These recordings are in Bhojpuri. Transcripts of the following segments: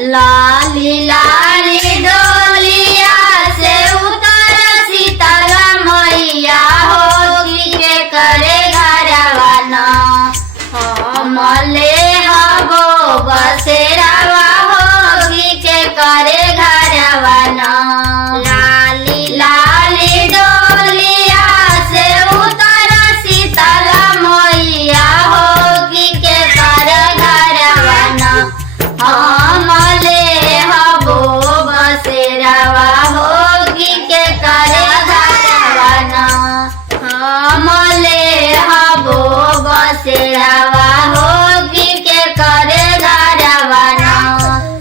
लाली लाली डोलिया से उतर शीतल मैया होगी के करे घरवाना हमले हबो बसेरावा होगी के करे घरवाना। लाली लाली डोलिया से उतर शीतल मैया होगी के करे घरवाना हमले हबो बसेरावा होगी के करे घरवाना हमले हबो बसेरावा होगी के करे घरवाना।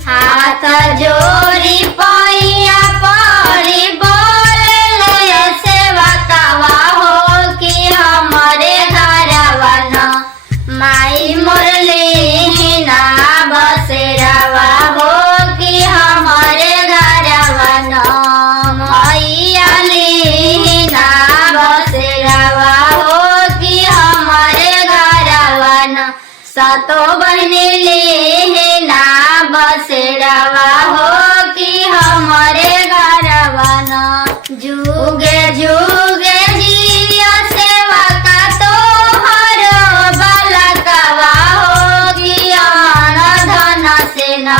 हाथ जोड़ी पैया पड़ी बोले सेवा कावा होगी हमारे घरवाना माई मुरली ना बसेरावा होगी हमारे घरवाना मैया लीना बसेरावा होगी हमारे घरवाना। सतो बहनी लीना बसेरावा होगी हमारे घरवाना। जुगे जुगे जिया सेवा का तो हर बलकवा होगी अन धन सेना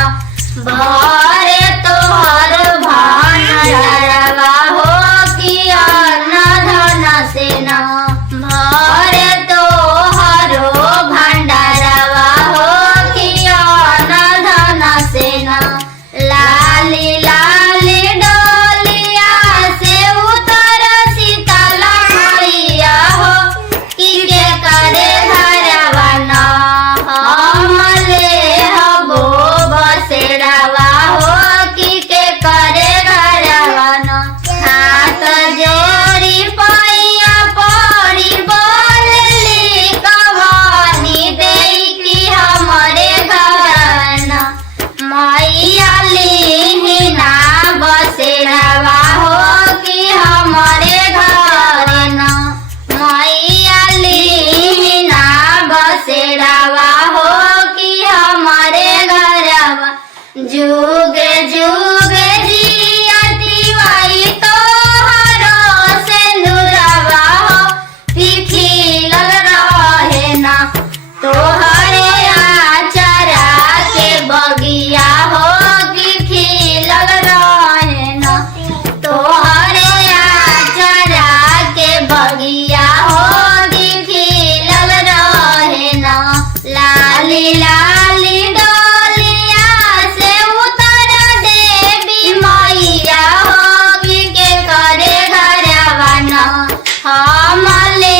भरे तोहर भांडरवा होगी अन धन सेना भरे तोहरो भांडरवा होगी अन धन सेना। लाली लाली डोलिया से उतर शीतल मैया हो कि के करे घरवाना हमले हबो बसेरावा हो कि के करे घरवाना। हाथ जोड़ी पैया पड़ी बोलली कहानी देई कि हमारे घरना मैया लीना बसेरावा होगी हमारे घरना मैया लीना बसेरावा होगी हमारे घरवा। जुगे जुगे जियती वाई तोहरो सिंदूरवा हो पिखिलल रहे ना तोहरे आचरा के बगिया होगी खिलल रहे ना तोहरे आचरा के बगिया होगी खिलल रहे ना। लाली लाली डोलिया से उतर देवी मैया होगी के करे घरवाना हमले